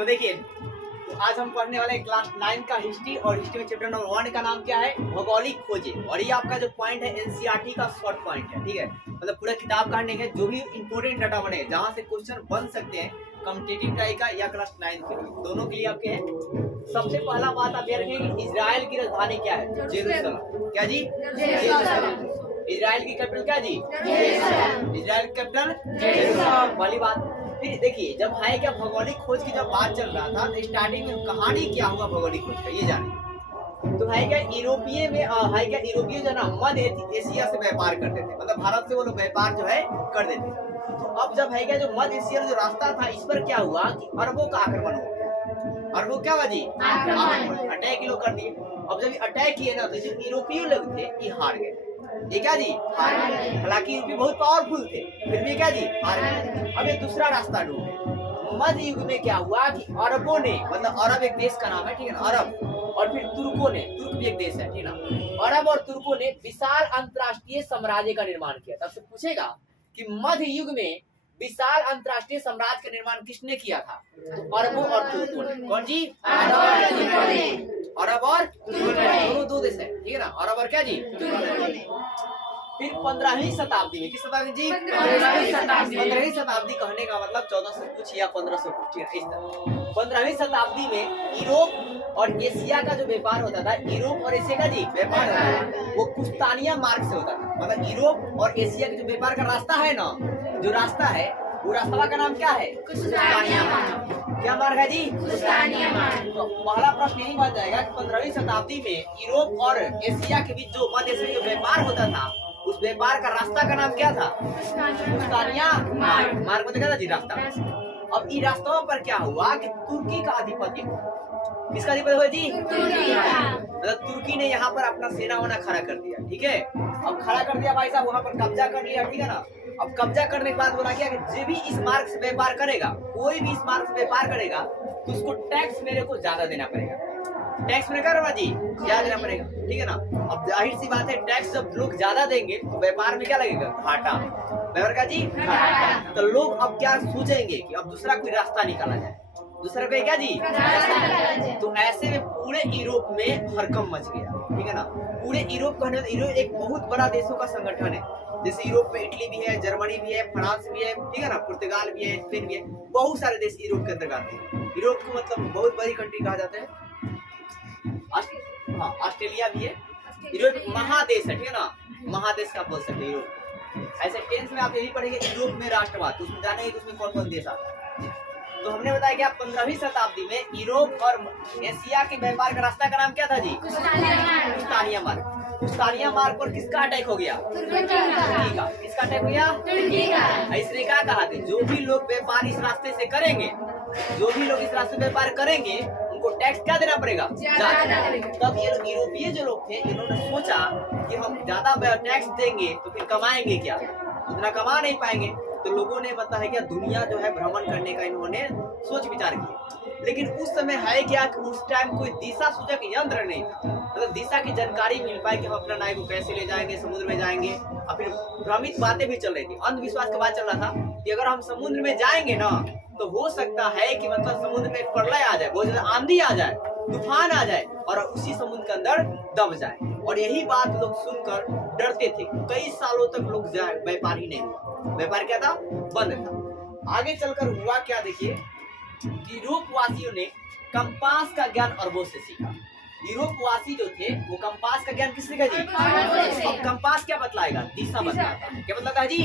तो देखिए, तो आज हम पढ़ने वाले क्लास 9 का हिस्ट्री, और हिस्ट्री में चैप्टर नंबर 1 का नाम क्या है? भौगोलिक खोजें। और ये आपका जो पॉइंट है एनसीईआरटी का शॉर्ट पॉइंट है, ठीक है। मतलब पूरा किताब का नहीं है, जो भी इंपोर्टेंट डाटा बने जहाँ से क्वेश्चन बन सकते हैं कॉम्पिटिटिव टाइप का या क्लास 9 के लिए, दोनों के लिए आपके हैं। सबसे पहला बात आप याद रखें कि इजराइल की राजधानी क्या है? जेरूसलम। क्या जी? जेरूसलम। इजराइल की कैपिटल क्या जी? इजराइल की कैपिटल जेरूसलम। पहली बात। फिर देखिए, जब है क्या भौगोलिक खोज की जब बात चल रहा था तो स्टार्टिंग में कहानी क्या हुआ भौगोलिक खोज का, ये जाने। तो है क्या यूरोपीय में है क्या यूरोपीय जो ना मध्य एशिया से व्यापार करते थे, मतलब भारत से वो लोग व्यापार जो है कर देते थे। तो अब जब है क्या जो मध्य एशिया जो रास्ता था, इस पर क्या हुआ कि अरबों का आक्रमण हो गया। अरबों क्या हुआ जी? अटैक लोग कर दिए। अब जब अटैक किए ना, तो जो यूरोपीय लोग थे ये हार गए। ये क्या जी? हार गए। हालांकि यूरोपीय बहुत पावरफुल थे, फिर भी क्या जी? हार गए। अब ये दूसरा रास्ता ढूंढे। मध्य युग में क्या हुआ कि अरबों ने, मतलब अरब एक देश का नाम है, ठीक है ना, अरब, और फिर तुर्कों ने, तुर्क भी एक देश है, ठीक ना, अरब और तुर्कों ने विशाल अंतरराष्ट्रीय साम्राज्य का निर्माण किया। तब से पूछेगा कि मध्य युग में विशाल अंतरराष्ट्रीय साम्राज्य का निर्माण किसने किया था? तो अरबों और तुर्कों ने। कौन जी? अरब और दोनों दो देश है, ठीक है ना, अरब और क्या जी? फिर 15वीं शताब्दी में, किस शताब्दी जी? 15वीं शताब्दी कहने का मतलब 1400 कुछ या 1500 कुछ, ठीक है। 15वीं शताब्दी में यूरोप और एशिया का जो व्यापार होता था, यूरोप और एशिया का जी व्यापार होता था, वो कुस्तानिया मार्ग से होता था। मतलब यूरोप और एशिया के जो व्यापार का रास्ता है ना, जो रास्ता है वो रास्ता का नाम क्या है? कुस्तानिया मार्ग। क्या मार्ग है जी? कुस्तानिया मार्ग। तो पहला प्रश्न यही बन जाएगा कि 15वीं शताब्दी में यूरोप और एशिया के बीच जो मध्य एशिया जो व्यापार होता था, उस व्यापार का रास्ता का नाम क्या था? कुस्तानिया मार्ग। मार्ग को देखा था जी रास्ता। अब इन रास्तों पर क्या हुआ कि तुर्की का आधिपत्य हुआ। किसका आधिपत्य हुआ जी? तुर्की का। मतलब तुर्की ने यहाँ पर अपना सेना वना खड़ा कर दिया, ठीक है। अब खड़ा कर दिया भाई साहब, वहाँ पर कब्जा कर लिया, ठीक है ना। अब कब्जा करने के बाद बोला क्या कि जो भी इस मार्ग से व्यापार करेगा, कोई भी इस मार्ग से व्यापार करेगा, तो उसको टैक्स मेरे को ज्यादा देना पड़ेगा। टैक्स मेरे का जी ज्यादा देना पड़ेगा, ठीक है ना। अब जाहिर सी बात है, टैक्स जब लोग ज्यादा देंगे तो व्यापार में क्या लगेगा? घाटा। व्यापार का जी घाटा। तो लोग अब क्या सोचेंगे कि अब दूसरा कोई रास्ता निकाला जाए, दूसरा कोई क्या जी? तो ऐसे में पूरे यूरोप में हड़कंप मच गया, ठीक है ना। पूरे यूरोप का यूरोप एक बहुत बड़ा देशों का संगठन है। जैसे यूरोप में इटली भी है, जर्मनी भी है, फ्रांस भी है, ठीक है ना, पुर्तगाल भी है, स्पेन भी है, बहुत सारे देश यूरोप के अंतर्गत हैं। यूरोप को मतलब बहुत बड़ी कंट्री कहा जाता है। हाँ, ऑस्ट्रेलिया भी है। यूरोप महादेश है, ठीक है ना, महादेश का बोल सकते हैं यूरोप। ऐसे टेंथ में आप यही पढ़ेंगे यूरोप में राष्ट्रवाद, तो उसमें जानेंगे कि उसमें कौन कौन देश आता है। तो हमने बताया कि 15वीं शताब्दी में यूरोप और एशिया के व्यापार का रास्ता का नाम क्या था जी? कुस्तानिया मार्ग। कुस्तानिया मार्ग पर किसका अटैक हो गया? तुर्की का। किसका अटैक हो गया? तुर्की का। इसने क्या कहा कि जो भी लोग व्यापार इस रास्ते से करेंगे, जो भी लोग इस रास्ते से व्यापार करेंगे, उनको टैक्स क्या देना पड़ेगा? ज्यादा। तब ये यूरोपीय जो लोग थे, इन्होंने सोचा कि हम ज्यादा टैक्स देंगे तो फिर कमाएंगे क्या? उतना कमा नहीं पाएंगे। तो लोगों ने पता है क्या दुनिया जो है भ्रमण करने का इन्होंने सोच विचार किया। लेकिन उस समय है क्या कि उस टाइम कोई दिशा सूचक यंत्र नहीं था, मतलब दिशा की जानकारी मिल पाए कि हम अपना नाव को कैसे ले जाएंगे, समुद्र में जाएंगे। और फिर भ्रमित बातें भी चल रही थी, अंधविश्वास का बात चल रहा था कि अगर हम समुद्र में जाएंगे ना, तो हो सकता है कि मतलब समुद्र में प्रलय आ जाए, बहुत ज्यादा आंधी आ जाए, तूफान आ जाए और उसी समुद्र के अंदर दब जाए। और यही बात लोग सुनकर डरते थे। कई सालों तक लोग व्यापार ही नहीं हुआ, व्यापार क्या था? बंद था। आगे चलकर हुआ क्या, देखिए, यूरोप वासियों ने कंपास का ज्ञान अरबों से सीखा। यूरोप वासी जो थे वो कंपास का ज्ञान किसने जी? अब कंपास क्या बतलाएगा? दिशा बतलाता है। क्या बतलाता है जी?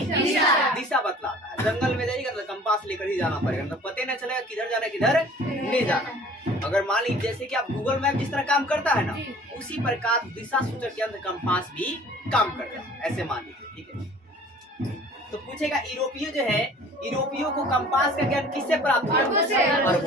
दिशा बतलाता है। जंगल में जाइएगा तो कंपास लेकर ही जाना पड़ेगा, तो पता नहीं चलेगा किधर जाना किधर नहीं जाना। अगर मान लीजिए जैसे कि आप गूगल मैप जिस तरह काम करता है ना, उसी प्रकार दिशा सूचक यंत्र कंपास भी काम करता है, ऐसे मान लीजिए, ठीक है। तो पूछेगा यूरोपीय जो है, यूरोपियों को कंपास का ज्ञान किससे प्राप्त हुआ? अरबों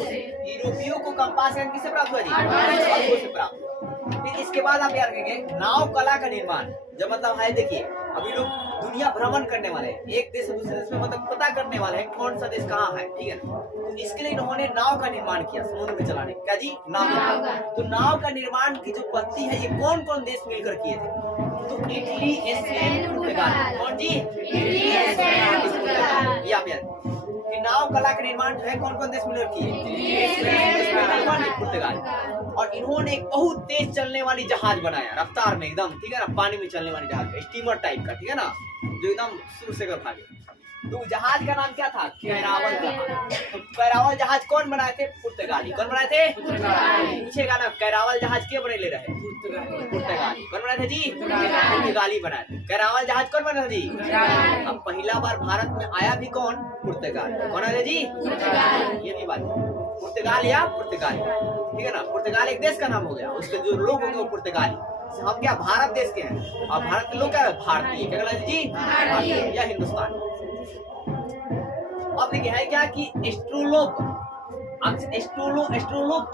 से। यूरोपियों को कंपास का ज्ञान किससे प्राप्त हुआ जी? अरबों से प्राप्त हुआ। फिर इसके बाद आप याद रखेंगे नाव कला का निर्माण। जब मतलब है, देखिए अभी लोग दुनिया भ्रमण करने वाले हैं, एक देश से दूसरे देश में मतलब पता करने वाले हैं कौन सा देश कहाँ है, ठीक है। तो इसके लिए इन्होंने नाव का निर्माण किया समुद्र में चलाने। क्या जी? नाव का। तो नाव का निर्माण की जो पत्ती है ये कौन कौन देश मिलकर किए थे? तो इटली, स्पेन, पुर्तगाल। कौन जी? इटली, स्पेन, पुर्तगाल। ये आप याद कि नाव कला का निर्माण जो है कौन कौन देश मिलकर किए? पुर्तगाल। और इन्होंने एक बहुत तेज चलने वाली जहाज बनाया, रफ्तार में एकदम, ठीक है ना, पानी में चलने वाली जहाज, स्टीमर टाइप का, ठीक है ना, जो एकदम शुरू से कर भागे। तो जहाज का नाम क्या था? कैरावल जहाज। तो कैरावल जहाज कौन बनाए थे? पुर्तगाली। कौन बनाए थे? पूछेगा ना, कैरावल जहाज के बने ले रहे? पुर्तगाली। कौन बनाए थे जी? पुर्तगाली बनाए थे। कैरावल जहाज कौन बना था जी? अब पहला बार भारत में आया भी कौन? पुर्तगाल। कौन आया जी? ये भी बात, पुर्तगाल या पुर्तगाली, ठीक है ना। पुर्तगाल एक देश का नाम हो गया, उसके जो लोग होंगे वो पुर्तगाली। हम क्या भारत देश के हैं, और भारत के लोग क्या है? भारतीय। क्या कहलाते जी? भारतीय या हिंदुस्तान। अब देखिए है क्या कि एस्ट्रोलोब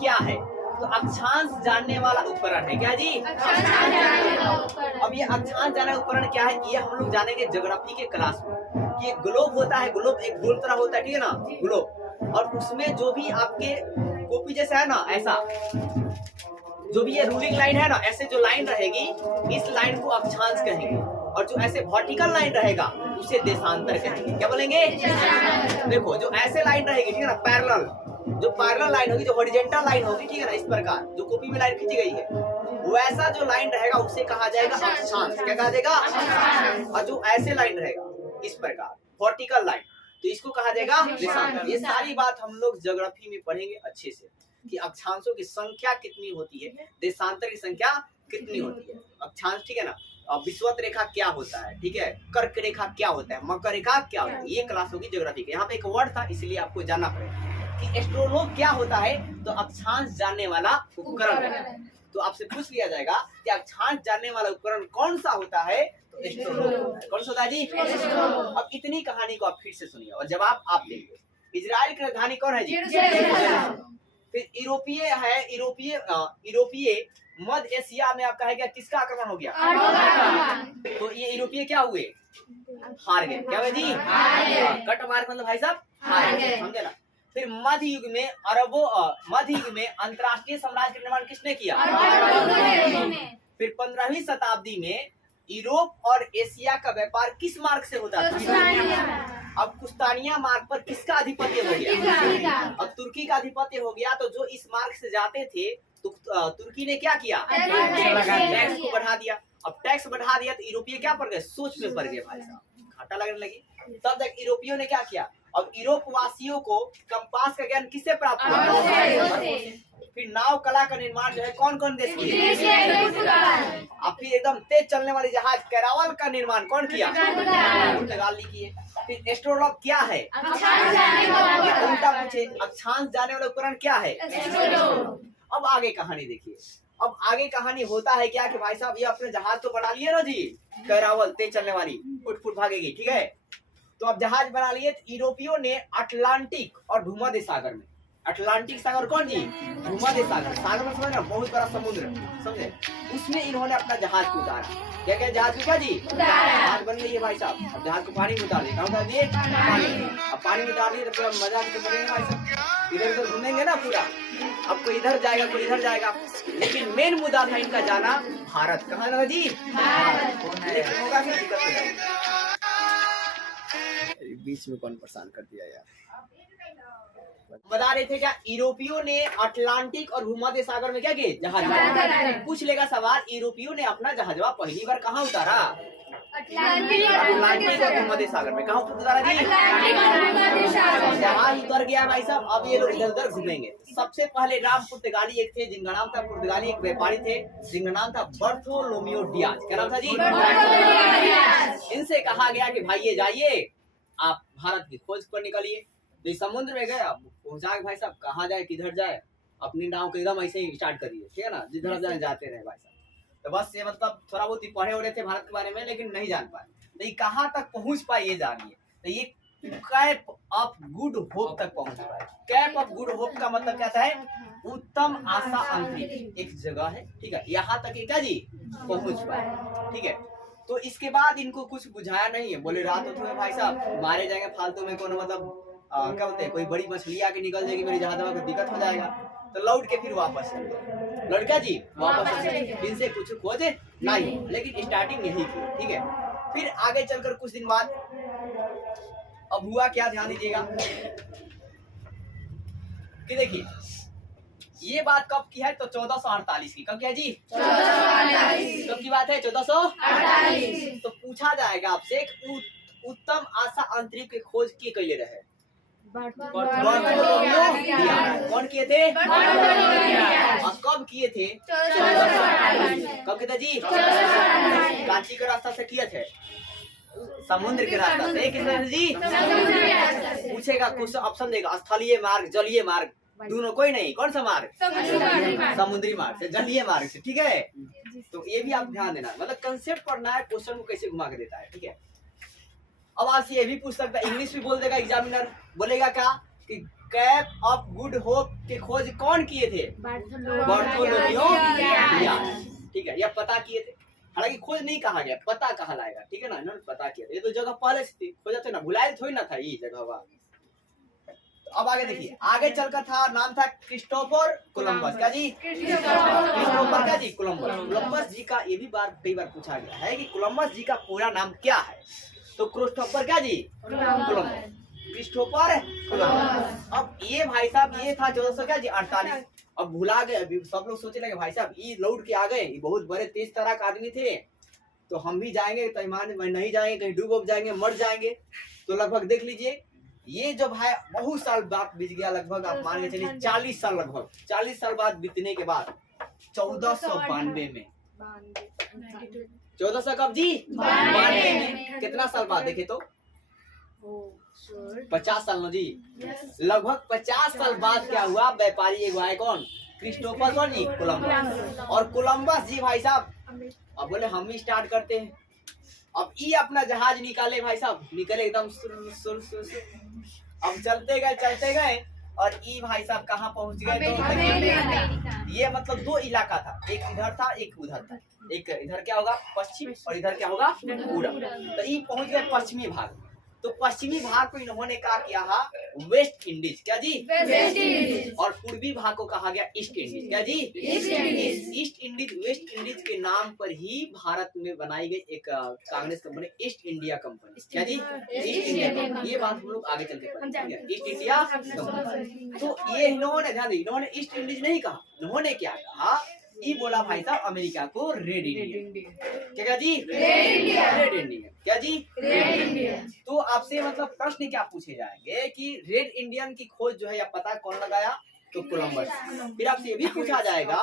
क्या है? तो अक्षांश जानने वाला उपकरण है। क्या जी? अब ये अक्षांश जानने उपकरण क्या है, ये हम लोग जानेंगे ज्योग्राफी के क्लास में। कि एक ग्लोब होता है, ग्लोब एक गोल तरह होता है, ठीक है ना, ग्लोब। और उसमें जो भी आपके कॉपी जैसा है ना, ऐसा जो भी ये रूलिंग लाइन है ना, ऐसे जो लाइन रहेगी, इस लाइन को अक्षांश कहेंगे। और जो ऐसे वर्टिकल लाइन रहेगा उसे देशांतर कहेंगे। क्या बोलेंगे? देखो जो ऐसे लाइन रहेगी, ठीक है ना, पैरेलल, जो पैरेलल लाइन होगी, जो हॉरिजॉन्टल लाइन होगी, ठीक है ना, इस प्रकार जो कॉपी में लाइन खींची गई है, वैसा जो लाइन रहेगा उसे कहा जाएगा अक्षांश। क्या कहा जाएगा? और जो ऐसे लाइन रहेगा इस प्रकार वर्टिकल लाइन, तो इसको कहा जाएगा देशांतर। ये सारी बात हम लोग ज्योग्राफी में पढ़ेंगे अच्छे से, कि अक्षांशों की संख्या कितनी होती है, देशांतर की संख्या कितनी होती है। अक्षांश, ठीक है ना, विषुवत रेखा क्या होता है, ठीक है, कर्क रेखा क्या होता है, मकर रेखा क्या होता है, ये क्लास होगी ज्योग्राफी के। यहाँ पे एक वर्ड था इसलिए आपको जानना पड़ेगा कि एस्ट्रोनोम क्या होता है। तो अक्षांश जानने वाला उपकरण। तो आपसे पूछ लिया जाएगा कि अक्षांश जानने वाला उपकरण कौन सा होता है? तो एस्ट्रोनोम। कौन सा होता है जी? अब इतनी कहानी को आप फिर से सुनिए और जवाब आप देंगे। इजराइल की राजधानी कौन है जी? फिर यूरोपीय है, यूरोपीय मध्य एशिया में आपका है क्या, किसका आक्रमण हो गया? तो ये यूरोपीय क्या हुए? हार गए। क्या हुए जी? कट मार मतलब भाई साहब हार गए, समझे ना। फिर मध्य युग में मध्य युग में अंतरराष्ट्रीय साम्राज्य का निर्माण किसने किया? फिर 15वीं शताब्दी में यूरोप और एशिया का व्यापार किस मार्ग से होता था? अब कुस्तानिया मार्ग पर किसका आधिपत्य हो गया? अब तुर्की का आधिपत्य हो गया। तो जो इस मार्ग से जाते थे तो तुर्की ने क्या किया? टैक्स को बढ़ा दिया। अब टैक्स बढ़ा दिया तो यूरोपीय क्या पड़ गए? सोच में पड़ गए भाई साहब, घाटा लगने लगी। तब तक यूरोपियों ने क्या किया? अब यूरोप वासियों को कंपास का ज्ञान किससे प्राप्त हुआ? फिर नाव कला का निर्माण जो है कौन कौन देश किया? अब फिर एकदम तेज चलने वाली जहाज कैरावल का निर्माण कौन किया? पुर्तगाल ने किए। फिर एस्ट्रोनोम क्या है? उल्टा पूछे, अक्षांश जानने वाला उपकरण क्या है? अब आगे कहानी देखिए। अब आगे कहानी होता है क्या कि भाई साहब ये अपने जहाज तो बना लिए ना जी, कैरावल तेज चलने वाली, फुट फुट भागेगी, ठीक है। तो अब जहाज बना लिए। यूरोपियों ने अटलांटिक और भूमध्य सागर में, अटलांटिक सागर कौन जी? भूमध्य सागर। सागर में समझ ना, बहुत बड़ा समुद्र, समझे, उसमें इन्होंने अपना जहाज को उतारा। क्या क्या जहाज को? क्या जी? जहाज बन गई है भाई साहब। अब जहाज को पानी में उतार दिया। कहाँ उतार दिए? अब पानी में उतार दिए तो पूरा मजा करेंगे भाई साहब, इधर उधर घूमेंगे ना पूरा। अब कोई इधर जाएगा कोई इधर जाएगा, लेकिन मेन मुद्दा था इनका जाना भारत। कहाँ जाना जी? लेकिन होगा क्या, दिक्कत हो जाएगी। बीच में कौन परेशान कर दिया यार। बता रहे थे क्या, यूरोपियों ने अटलांटिक और भूमध्य सागर में क्या किए? जहाज। पूछ लेगा सवाल, यूरोपियों ने अपना जहाजवा पहली बार कहाँ उतारा? अटलांटिक और भूमध्य सागर में। कहाँ उतारा जी? जहाज उतर गया भाई साहब। अब ये लोग इधर उधर घूमेंगे। सबसे पहले नाम पुर्तगाली एक थे जिनका नाम था, पुर्तगाली एक व्यापारी थे जिनका नाम था बर्थोलोमियो डियाज। क्या नाम था जी? इनसे कहा गया कि भाई ये जाइए आप भारत की खोज पर निकलिए। तो इस समुद्र में गए, अब पहुंचा भाई साहब, कहाँ जाए किधर जाए, अपनी नाव को एकदम ऐसे ही स्टार्ट करिए, ठीक है ना, जिधर जाए जाते रहे भाई साहब। तो बस ये मतलब थोड़ा बहुत ही पढ़े हो रहे थे भारत के बारे में, लेकिन नहीं जान पाए। तो ये कहाँ तक पहुंच पाए ये जानिए। तो ये कैप ऑफ गुड होप तक पहुंच पाए। कैप ऑफ गुड होप का मतलब क्या है? उत्तम आशा अंतरिक्ष एक जगह है, ठीक है, यहाँ तक क्या जी पहुंच पाए, ठीक है। तो इसके बाद इनको कुछ बुझाया नहीं है, बोले रात होते हुए भाई साहब मारे जाएंगे फालतू में, कोनो मतलब क्या बोलते हैं, कोई बड़ी मछली आके निकल जाएगी मेरी जहाज में, दिक्कत हो जाएगा। तो लौट के फिर वापस लड़का जी वापस इनसे कुछ खोजे नहीं, लेकिन स्टार्टिंग यही की, ठीक है। फिर आगे चलकर कुछ दिन बाद अब हुआ क्या, ध्यान दीजिएगा कि देखिए ये बात कब की है, तो 1448 की। कब की है जी? 1448। कब की बात है? 1448। तो पूछा जाएगा आपसे उत्तम आशा अंतरिक्ष की खोज किए कैले रहे? कौन किए थे? और कब किए थे? कब किए थे जी? कांची के रास्ता से किए थे? समुद्र के रास्ता से। किस तरह जी? पूछेगा कुछ ऑप्शन देगा, स्थलीय मार्ग, जलीय मार्ग, दोनों कोई नहीं। कौन सा मार्ग? समुद्री मार्ग से, जलीय मार्ग से। ठीक है, तो ये भी आप ध्यान देना, मतलब कंसेप्ट पढ़ना है, क्वेश्चन को कैसे घुमा के देता है। ठीक है, अब आपसे ये भी पूछ सकता है, इंग्लिश भी बोल देगा एग्जामिनर, बोलेगा क्या कि कैप ऑफ गुड होप की खोज कौन किए थे? बार्थोलोमेओ डियाज। ठीक है, यह पता किए थे, हालांकि खोज नहीं कहा गया, पता कहा लाएगा। ठीक है ना, इन्होंने पता किया। ये तो जगह पहले से थी, खोजा थे ना, भुलाए थोड़ी ना था ये जगह। तो अब आगे देखिए, आगे चलकर था, नाम था क्रिस्टोफर कोलंबस। क्या जी? क्रिस्टोफर क्या जी? कोलंबस। कोलंबस जी का ये भी कई बार पूछा गया है कि कोलंबस जी का पूरा नाम क्या है? तो क्रिस्टोफर क्या जी? कोलंबस। Christopher Columbus. अब ये भाई साहब ये था 1400 क्या जी 48। अब भुला गए, सब लोग सोचे लगे भाई साहब ये लौट के आ गए, ये बहुत बड़े तेज तराक आदमी थे, तो हम भी जाएंगे तो ईमान में नहीं जाएंगे, कहीं डूब जाएंगे, मर जाएंगे। तो लगभग देख लीजिए, ये जो भाई बहुत साल बाद बीत गया, लगभग आप मान के चलिए 40 साल, लगभग 40 साल बाद बीतने के बाद 1492 में 1400 कब जी? 92 में। कितना साल बाद देखे तो 50 साल नो जी, लगभग 50 साल बाद क्या हुआ, व्यापारी एक आए, कौन? क्रिस्टोफर कौन जी? कोलंबस। और कोलंबस जी भाई साहब अब बोले हम ही स्टार्ट करते हैं। अब ये अपना जहाज निकाले भाई साहब, निकले एकदम सुर। अब चलते गए और ये भाई साहब कहाँ पहुंच गए? तो ये मतलब दो इलाका था, एक इधर था एक उधर था। एक इधर क्या होगा? पश्चिम, और इधर क्या होगा? पूरब। तो ये पहुंच गए पश्चिमी भाग। तो पश्चिमी भाग को इन्होंने क्या किया? West Indies. क्या जी? West Indies. और पूर्वी भाग को कहा गया ईस्ट इंडीज। क्या जी? East Indies. वेस्ट इंडीज के नाम पर ही भारत में बनाई गई एक congress company, east India company. क्या जी? East India company. ये बात हम लोग आगे चल के पढ़ेंगे, ईस्ट इंडिया कंपनी। तो ये इन्होंने ध्यान दी, इन्होंने ईस्ट इंडीज नहीं कहा, इन्होंने क्या कहा? ये बोला भाई साहब अमेरिका को रेड इंडिया। क्या जी? Red India. क्या जी? Red India. तो आपसे मतलब प्रश्न क्या पूछे जाएंगे कि रेड इंडियन की खोज जो है या पता कौन लगाया? तो कोलंबस। फिर आपसे ये भी पूछा जाएगा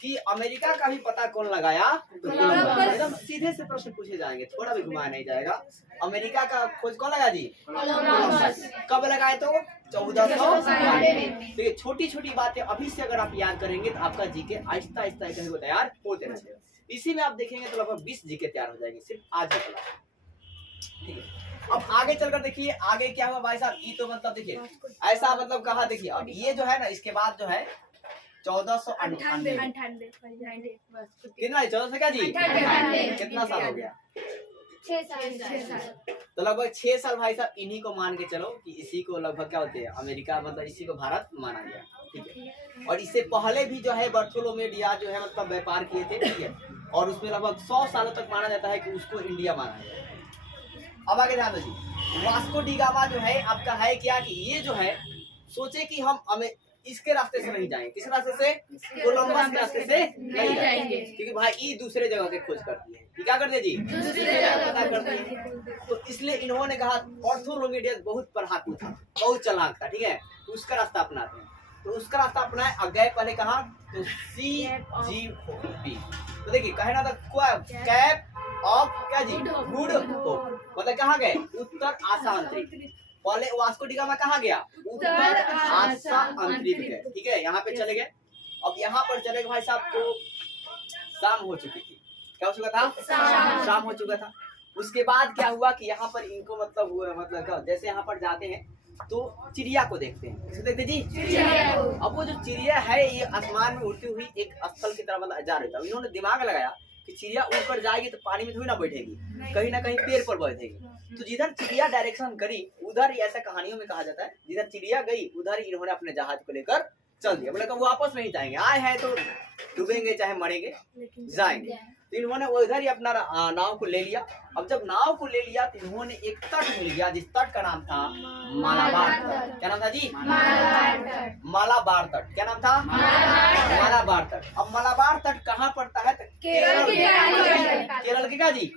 कि अमेरिका का भी पता कौन लगाया? तो कोलंबस। एकदम सीधे से प्रश्न पूछे जाएंगे, थोड़ा भी घुमाया नहीं जाएगा। अमेरिका का खोज कौन लगा जी? कोलंबस। कब लगाए? तो 1492। तो ये छोटी छोटी बातें अभी से अगर आप याद करेंगे तो आपका जीके आहिस्ता आहिस्ता तैयार होते रहेगा। इसी में आप देखेंगे तो लगभग 20 जीके तैयार हो जाएंगे सिर्फ आज ही क्लास। ठीक है, अब आगे चलकर देखिए आगे क्या हुआ भाई साहब। ये तो मतलब देखिए ऐसा मतलब कहा, देखिए अब ये जो है ना, इसके बाद जो है 1498 कितना है? 1400 क्या जी? कितना साल हो गया? 6 साल। तो लगभग 6 साल भाई साहब इन्हीं को मान के चलो कि इसी को लगभग क्या होते हैं अमेरिका, मतलब इसी को भारत माना गया। ठीक है, और इससे पहले भी जो है बार्थोलोमेओ डियाज जो है मतलब व्यापार किए थे। ठीक है, और उसमें लगभग 100 सालों तक माना जाता है कि उसको इंडिया माना गया। अब आगे ध्यान दीजिए, वास्को डी गामा जो है आपका है क्या कि ये जो है सोचे कि हम इसके रास्ते से नहीं जाएंगे। किस रास्ते से? कोलंबस के रास्ते से नहीं जाएंगे, क्योंकि भाई ये दूसरे जगह के खोज करती है। ये क्या करते जी? दूसरे जगह पता करती है। तो इसलिए इन्होंने कहा बार्थोलोमेओ डियाज बहुत पढ़ाकू था, बहुत चालाक था। ठीक है, तो उसका रास्ता अपनाते हैं। तो उसका रास्ता अपनाए। अब गए पहले कहा तो CGB। तो देखिए कहना था कैप ऑफ क्या जी? Good hope. मतलब कहाँ गए? उत्तर आशा अंतरिक्ष। पहले वास्को डी गामा कहाँ गया? उत्तर आशा अंतरिक्ष गए। ठीक है, यहाँ पे चले गए। अब यहाँ पर चले गए भाई साहब तो शाम हो चुकी थी। क्या हो चुका था? शाम हो चुका था। उसके बाद क्या हुआ कि यहाँ पर इनको मतलब क्या, जैसे यहाँ पर जाते हैं तो चिड़िया को देखते हैं। किसे देखते जी? चिड़िया को। अब वो जो चिड़िया है ये आसमान में उड़ती हुई एक स्थल की तरफ जा रही था। इन्होंने दिमाग लगाया कि चिड़िया उड़कर जाएगी तो पानी में थोड़ी ना बैठेगी, कहीं ना कहीं पेड़ पर बैठेगी। तो जिधर चिड़िया डायरेक्शन करी उधर, ऐसा कहानियों में कहा जाता है, जिधर चिड़िया गई उधर इन्होंने अपने जहाज को लेकर चल दिया। बोले वापस नहीं जाएंगे, आए हैं तो डूबेंगे चाहे मरेंगे, जाएंगे। तो इन्होंने वो इधर ही अपना नाव को ले लिया। अब जब नाव को ले लिया तो इन्होंने एक तट मिल गया, जिस तट का नाम था मालाबार तट। क्या नाम था जी? मालाबार तट। क्या नाम था? मालाबार तट। अब मालाबार तट कहाँ पड़ता है? केरल के क्या जी?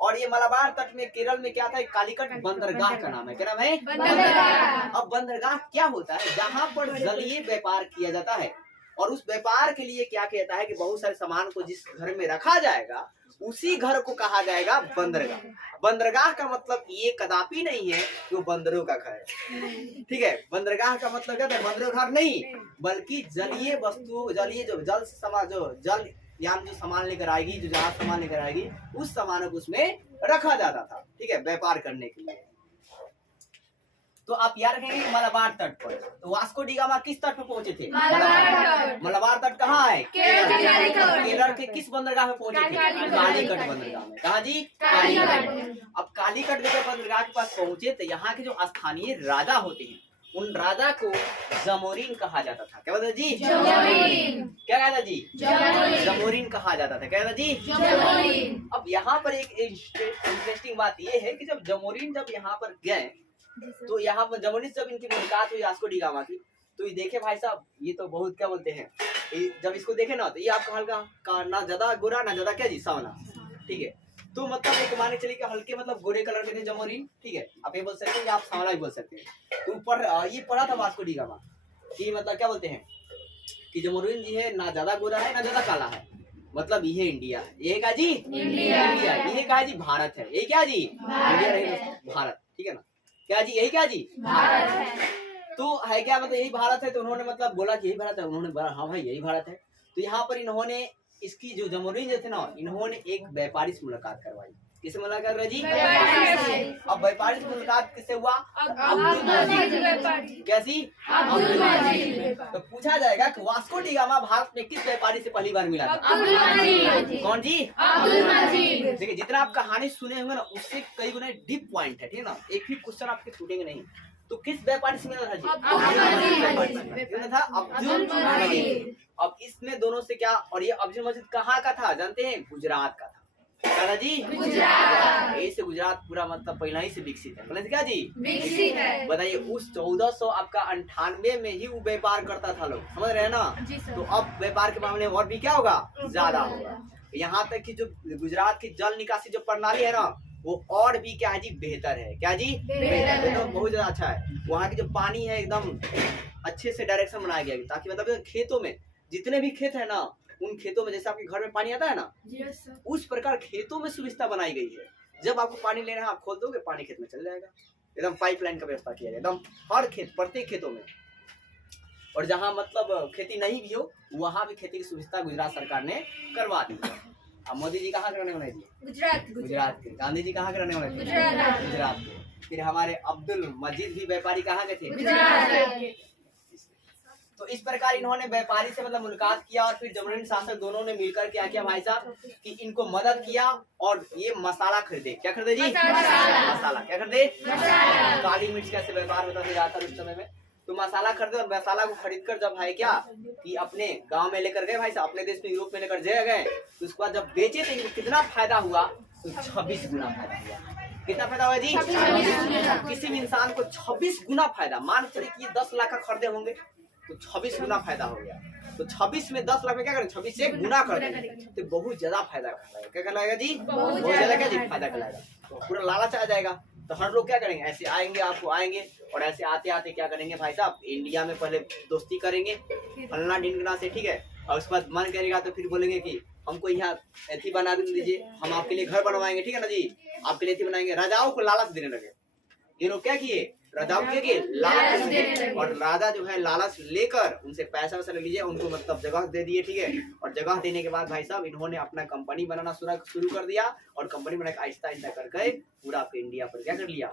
और ये मालाबार तट में केरल में क्या था? कालीकट बंदरगाह का नाम है। क्या नाम है? अब बंदरगाह क्या होता है? जहाँ पर जलीय व्यापार किया जाता है, और उस व्यापार के लिए क्या कहता है कि बहुत सारे सामान को जिस घर में रखा जाएगा उसी घर को कहा जाएगा बंदरगाह। बंदरगाह का मतलब ये कदापि नहीं है कि वो बंदरों का घर है, ठीक है। बंदरगाह का मतलब क्या है? बंदरों का घर नहीं, बल्कि जलीय वस्तु, जलीय जो जल समा जो जल यान जो सामान लेकर आएगी, जो जहाज सामान लेकर आएगी, उस सामानों को उसमें रखा जाता था, ठीक है, व्यापार करने के लिए। तो आप याद रखेंगे मलाबार तट पर। तो वास्को डी गामा किस तट पर पहुंचे थे? मलाबार तट कहाँ है? केरल के किस बंदरगाह में पहुंचे थे? कालीकट बंदरगाह में। कहाँ जी? कालीकट। अब कालीकट बंदरगाह के पास पहुंचे तो यहाँ के जो स्थानीय राजा होते हैं उन राजा को जमोरीन कहा जाता था। क्या बताया जी? क्या कहता जी? जमोरीन कहा जाता था। क्या कहता जी? अब यहाँ पर एक इंटरेस्टिंग बात ये है कि जब जमोरीन जब यहाँ पर गए तो यहाँ पर जमोरीन जब इनकी मुलाकात हुई वास्को डी गामा की, तो ये देखे भाई साहब, ये तो बहुत क्या बोलते हैं, जब इसको देखे ना तो ये आपका हल्का ना ज्यादा गोरा ना ज्यादा क्या जी सांवला, ठीक है। तो मतलब एक माने चलिए कि हल्के मतलब गोरे कलर के थे जमोरीन, ठीक है। आप ये बोल सकते हैं, आप सांवला भी बोल सकते हैं। तो ऊपर ये पढ़ा था वास्को डी गामा कि मतलब क्या बोलते हैं कि जमोरीन जी है ना ज्यादा गोरा है ना ज्यादा काला है, मतलब ये इंडिया है। ये क्या जी? इंडिया। ये क्या जी? भारत है। ये क्या जी? इंडिया रहे भारत, ठीक है ना। क्या जी? यही क्या जी? भारत है। तो है क्या मतलब यही भारत है? तो उन्होंने मतलब बोला कि यही भारत है। उन्होंने बोला हाँ भाई यही भारत है। तो यहाँ पर इन्होंने इसकी जो जमोरीन जो थे ना, इन्होंने एक व्यापारी से मुलाकात करवाई। किससे मुलाकात कर जी? अब व्यापारी से मुलाकात किससे हुआ? कैसी? तो पूछा जाएगा कि वास्को डी गामा भारत में किस व्यापारी से पहली बार मिला था? कौन जी? देखिए जितना आप कहानी सुने होंगे ना उससे कई गुना डीप पॉइंट है, ठीक है ना। एक भी क्वेश्चन आपके छूटेंगे नहीं। तो किस व्यापारी से मिला था जी? अब्दुल मजीद। अब इसमें दोनों से क्या, और ये अब्दुल मजीद कहाँ का था जानते हैं? गुजरात का था। क्या जी? गुजरात। ऐसे गुजरात पूरा मतलब पहले ही से विकसित है। पहले से क्या जी? विकसित है। बताइए उस 1498 में ही वो व्यापार करता था, लोग समझ रहे हैं ना। तो अब व्यापार के मामले में और भी क्या होगा? ज्यादा होगा। यहाँ तक कि जो गुजरात की जल निकासी जो प्रणाली है ना वो और भी क्या है जी? बेहतर है। क्या जी? बेहतर तो बहुत ज्यादा अच्छा है। वहाँ की जो पानी है एकदम अच्छे से डायरेक्शन बनाया गया ताकि मतलब खेतों में जितने भी खेत है ना उन खेतों में जैसे आपके घर में पानी आता है ना, उस प्रकार खेतों में सुविधा बनाई गई है। जब आपको पानी लेना है आप खोल दोगे पानी खेत में चल जाएगा। एकदम पाइपलाइन का व्यवस्था किया गया एकदम हर खेत प्रत्येक खेतों में। और जहाँ मतलब खेती नहीं भी हो वहाँ भी खेती की सुविधा गुजरात सरकार ने करवा दी है। अब मोदी जी कहाँ करने वाले थे? गुजरात के। गांधी जी कहाँ करने वाले थे? गुजरात के। फिर हमारे अब्दुल मजीद भी व्यापारी कहाँ के थे? गुजरात के। तो इस प्रकार इन्होंने व्यापारी से मतलब मुलाकात किया और फिर जमोरीन शासक दोनों ने मिलकर क्या किया भाई साहब कि इनको मदद किया और ये मसाला खरीदे। क्या खरीदे जी? मसाला। क्या खरीदे? काली मिर्च का व्यापार होता था ज्यादातर उस समय में। तो मसाला खरीदे और मसाला को खरीद कर जब है क्या कि अपने गांव में लेकर गए भाई साहब, अपने देश में यूरोप में लेकर गए, तो उसके बाद जब बेचे तो कितना फायदा हुआ? तो 26 गुना फायदा हुआ। कितना फायदा हुआ जी? किसी भी इंसान को 26 गुना फायदा। मान चलिए कि 10 लाख का खरीदे होंगे तो 26 गुना फायदा हो गया। तो 26 में 10 लाख में क्या करें? 26 से गुना कर देंगे तो बहुत ज्यादा फायदा कहलाएगा। क्या कहलाएगा जी? बहुत ज्यादा क्या जी? फायदा कहलाएगा। तो पूरा लालच आ जाएगा। तो हर लोग क्या करेंगे? ऐसे आएंगे, आपको आएंगे और ऐसे आते आते क्या करेंगे भाई साहब? इंडिया में पहले दोस्ती करेंगे फलना ढिंगना से, ठीक है। और उसके बाद मन करेगा तो फिर बोलेंगे कि हमको यहाँ ऐसी बना दीजिए, हम आपके लिए घर बनवाएंगे, ठीक है ना जी, आपके लिए ऐसी बनाएंगे। राजाओं को लालच देने लगे। ये लोग क्या किए? राजाओं के लालच देने, और राजा जो है लालच लेकर उनसे पैसा वैसा ले लीजिए, उनको मतलब जगह दे दिए, ठीक है। और जगह देने के बाद भाई साहब इन्होंने अपना कंपनी बनाना शुरू कर दिया और कंपनी बना के आहिस्ता आहिस्ता करके पूरा आपके इंडिया पर क्या कर लिया?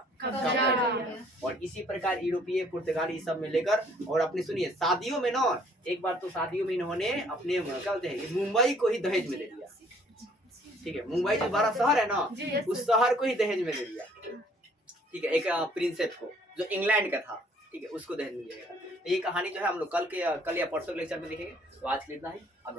और इसी प्रकार यूरोपीय पुर्तगाली सब में लेकर और अपनी सुनिए शादियों में ना, एक बार तो शादियों में इन्होंने अपने क्या बोलते हैं मुंबई को ही दहेज में दे दिया, ठीक है। मुंबई जो बड़ा शहर है ना उस शहर को ही दहेज में दे दिया, ठीक है। एक प्रिंसेस को जो इंग्लैंड का था, ठीक है, उसको दहेज में दिया गया। ये कहानी जो है हम लोग कल या परसों के लेक्चर में देखेंगे। तो आज के लिए इतना ही। अब